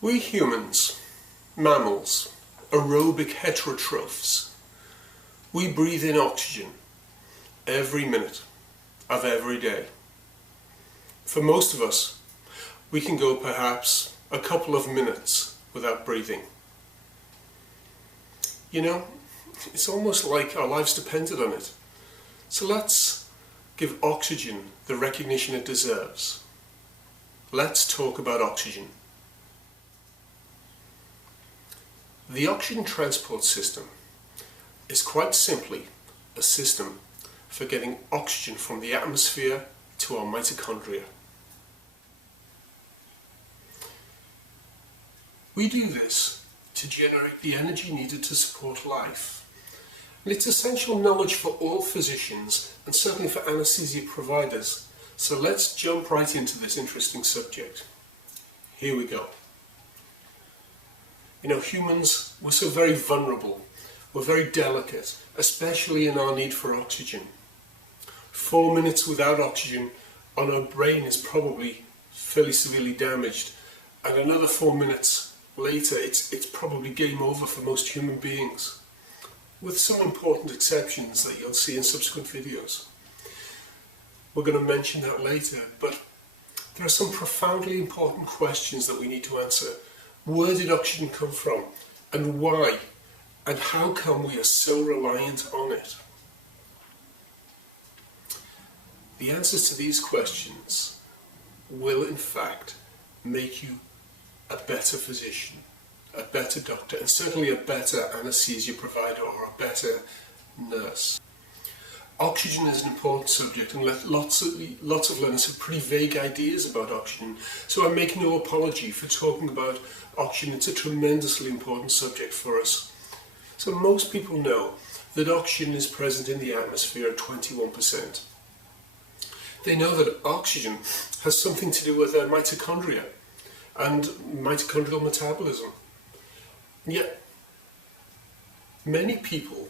We humans, mammals, aerobic heterotrophs, we breathe in oxygen every minute of every day. For most of us, we can go perhaps a couple of minutes without breathing. You know, it's almost like our lives depended on it. So let's give oxygen the recognition it deserves. Let's talk about oxygen. The oxygen transport system is quite simply a system for getting oxygen from the atmosphere to our mitochondria. We do this to generate the energy needed to support life. And it's essential knowledge for all physicians and certainly for anesthesia providers. So let's jump right into this interesting subject. Here we go. You know, humans, we're so very vulnerable. We're very delicate, especially in our need for oxygen. 4 minutes without oxygen and our brain is probably fairly severely damaged. And another 4 minutes later, it's probably game over for most human beings, with some important exceptions that you'll see in subsequent videos. We're going to mention that later, but there are some profoundly important questions that we need to answer. Where did oxygen come from, and why, and how come we are so reliant on it? The answers to these questions will in fact make you a better physician, a better doctor, and certainly a better anesthesia provider or a better nurse. Oxygen is an important subject, and lots of learners have pretty vague ideas about oxygen, so I make no apology for talking about oxygen. It's a tremendously important subject for us. So most people know that oxygen is present in the atmosphere at 21%. They know that oxygen has something to do with their mitochondria and mitochondrial metabolism. And yet, many people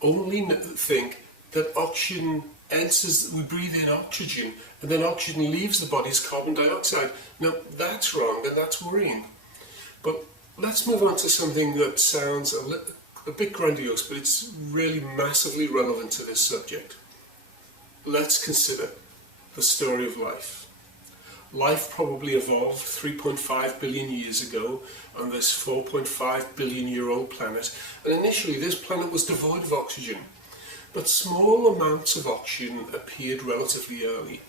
only think that oxygen enters, we breathe in oxygen, and then oxygen leaves the body as carbon dioxide. Now, that's wrong, and that's worrying. But let's move on to something that sounds a bit grandiose, but it's really massively relevant to this subject. Let's consider the story of life. Life probably evolved 3.5 billion years ago on this 4.5 billion year old planet, and initially this planet was devoid of oxygen, but small amounts of oxygen appeared relatively early.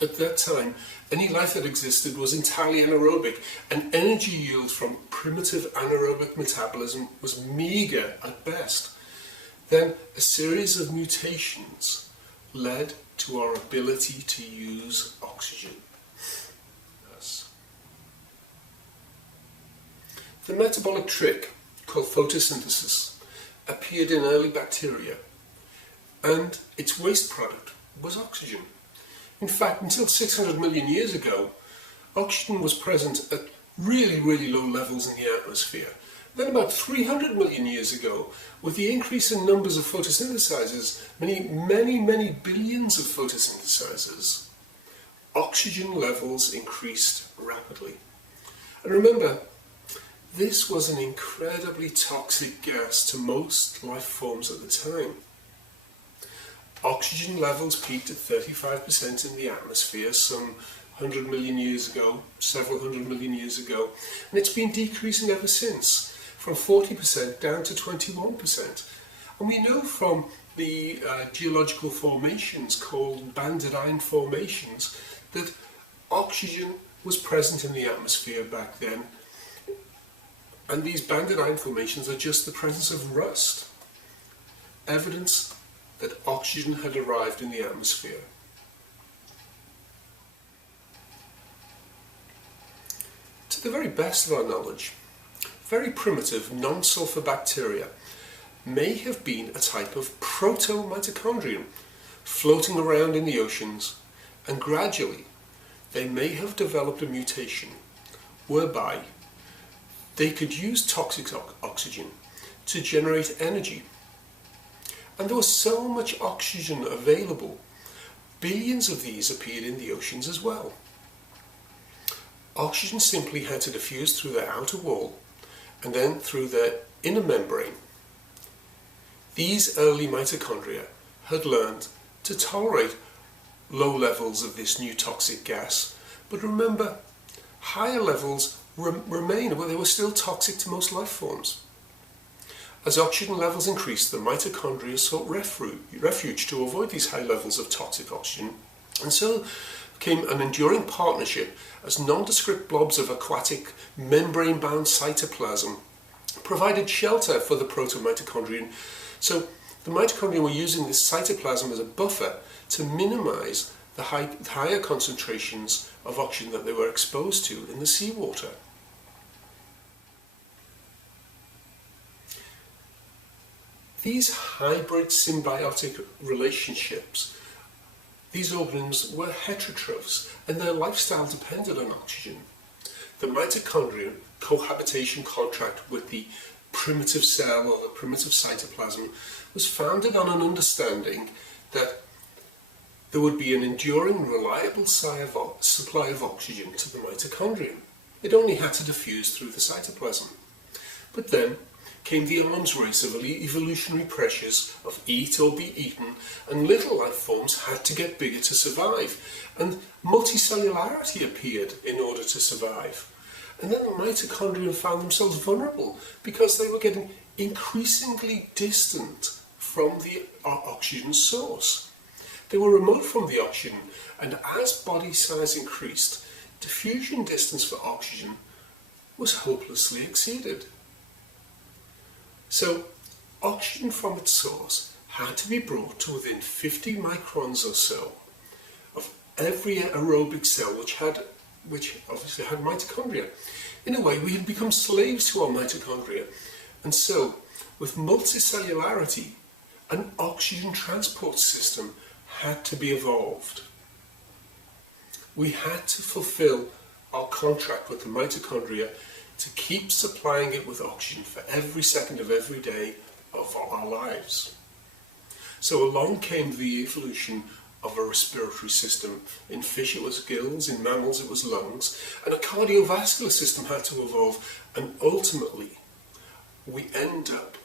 At that time, any life that existed was entirely anaerobic, and energy yield from primitive anaerobic metabolism was meager at best. Then a series of mutations led to our ability to use oxygen. Yes. The metabolic trick, called photosynthesis, appeared in early bacteria, and its waste product was oxygen. In fact, until 600 million years ago, oxygen was present at really, really low levels in the atmosphere. Then about 300 million years ago, with the increase in numbers of photosynthesizers, many billions of photosynthesizers, oxygen levels increased rapidly. And remember, this was an incredibly toxic gas to most life forms at the time. Oxygen levels peaked at 35% in the atmosphere some 100 million years ago, several hundred million years ago, and it's been decreasing ever since, from 40% down to 21%. And we know from the geological formations called banded iron formations that oxygen was present in the atmosphere back then, and these banded iron formations are just the presence of rust, evidence that oxygen had arrived in the atmosphere. To the very best of our knowledge, very primitive non-sulfur bacteria may have been a type of proto-mitochondrion floating around in the oceans, and gradually they may have developed a mutation whereby they could use toxic oxygen to generate energy. And there was so much oxygen available, billions of these appeared in the oceans as well. Oxygen simply had to diffuse through their outer wall and then through their inner membrane. These early mitochondria had learned to tolerate low levels of this new toxic gas, but remember, higher levels remain, well, they were still toxic to most life forms. As oxygen levels increased, the mitochondria sought refuge to avoid these high levels of toxic oxygen, and so came an enduring partnership as nondescript blobs of aquatic membrane-bound cytoplasm provided shelter for the protomitochondrion. So the mitochondria were using this cytoplasm as a buffer to minimize the higher concentrations of oxygen that they were exposed to in the seawater. These hybrid symbiotic relationships, these organisms were heterotrophs and their lifestyle depended on oxygen. The mitochondrial cohabitation contract with the primitive cell or the primitive cytoplasm was founded on an understanding that there would be an enduring, reliable supply of oxygen to the mitochondrion. It only had to diffuse through the cytoplasm. But then came the arms race of evolutionary pressures of eat or be eaten, and little life forms had to get bigger to survive, and multicellularity appeared in order to survive. And then the mitochondria found themselves vulnerable because they were getting increasingly distant from the oxygen source. They were remote from the oxygen, and as body size increased, diffusion distance for oxygen was hopelessly exceeded. So, oxygen from its source had to be brought to within 50 microns or so of every aerobic cell which obviously had mitochondria. In a way, we had become slaves to our mitochondria, and so, with multicellularity, an oxygen transport system had to be evolved. We had to fulfill our contract with the mitochondria to keep supplying it with oxygen for every second of every day of our lives. So along came the evolution of a respiratory system. In fish it was gills, in mammals it was lungs, and a cardiovascular system had to evolve, and ultimately we end up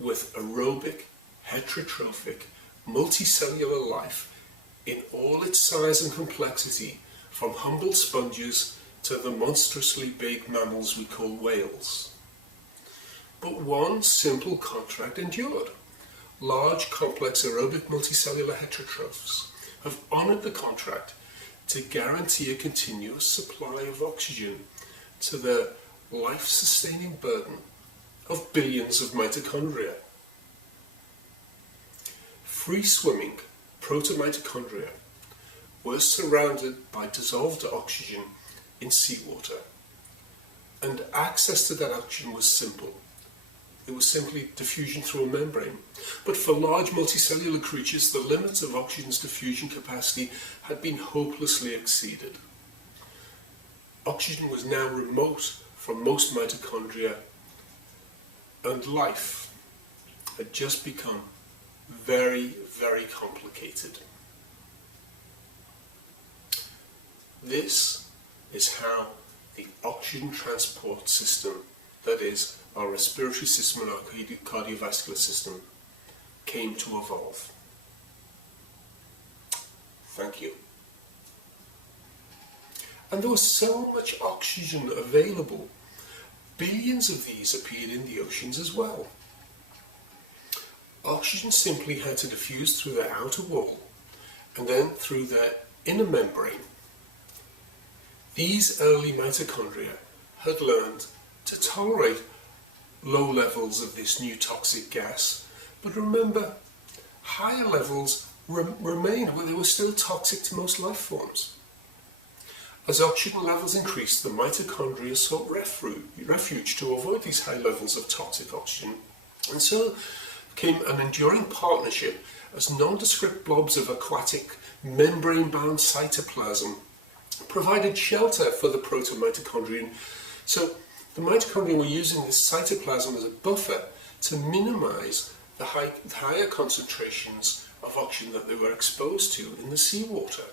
with aerobic, heterotrophic, multicellular life in all its size and complexity, from humble sponges to the monstrously big mammals we call whales. But one simple contract endured. Large, complex aerobic multicellular heterotrophs have honoured the contract to guarantee a continuous supply of oxygen to the life-sustaining burden of billions of mitochondria. Free-swimming protomitochondria were surrounded by dissolved oxygen in seawater, and access to that oxygen was simple. It was simply diffusion through a membrane. But for large multicellular creatures, the limits of oxygen's diffusion capacity had been hopelessly exceeded. Oxygen was now remote from most mitochondria, and life had just become very, very complicated. This is how the oxygen transport system, that is, our respiratory system and our cardiovascular system, came to evolve. Thank you. And there was so much oxygen available, billions of these appeared in the oceans as well. Oxygen simply had to diffuse through their outer wall and then through their inner membrane. These early mitochondria had learned to tolerate low levels of this new toxic gas, but remember, higher levels remained, where they were still toxic to most life forms. As oxygen levels increased, the mitochondria sought refuge to avoid these high levels of toxic oxygen, and so came an enduring partnership as nondescript blobs of aquatic membrane-bound cytoplasm provided shelter for the protomitochondrion. So the mitochondria were using this cytoplasm as a buffer to minimize the higher concentrations of oxygen that they were exposed to in the seawater.